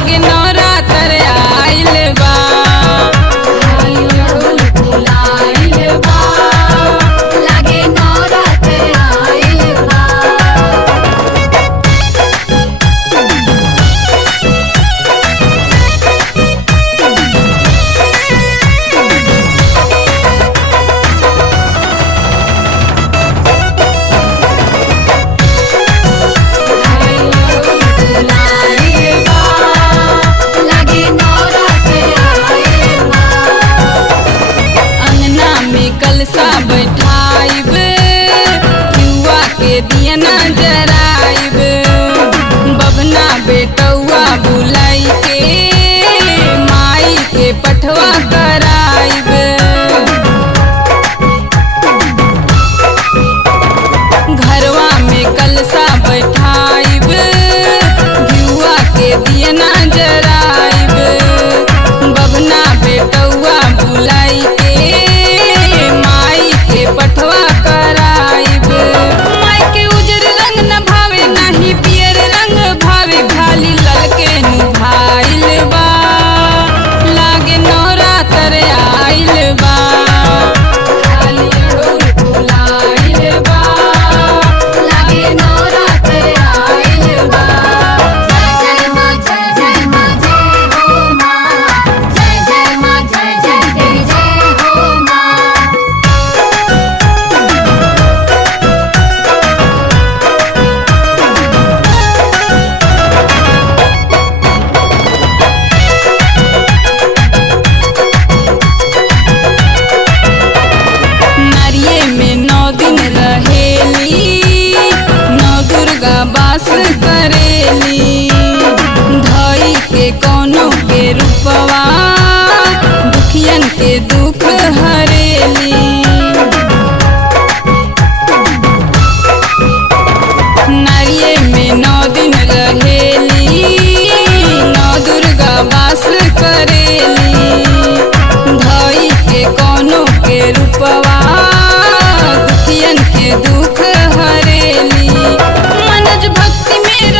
लागे नवरात्र आइल बा। लागे नवरात्र आइल बा। अंगना में कलसा बैठाइब, युवा के दिया जराइब, बबना बेटौआ बुलाई के माई के पठवा कराइब। घरवा में कलसा बैठाइब, युवा के दिया जराइब, बबना बेटौआ बुलाई के माई के पठवा कराइब। माई के उजर रंग न भावे नाही पियर रंग भावे, खाली ललके नुभाइल बा। लागे नवरात्र आइल बा। लागे नवरात्र आइल बा। जय जय माँ जय जय माँ जय हो माँ। जय जय माँ जय जय जय जय हो माँ। नारिये में 9 दिन रहेली, 9 दुर्गा वास करेली। धई के कोनो के रूपवा दुखियन के दुख हरेली। नारिये में 9 दिन रहेली, 9 दुर्गा वास करेली। धई के कोनो के रूपवा दुखियन के दुख हरेली। मनज भक्ति में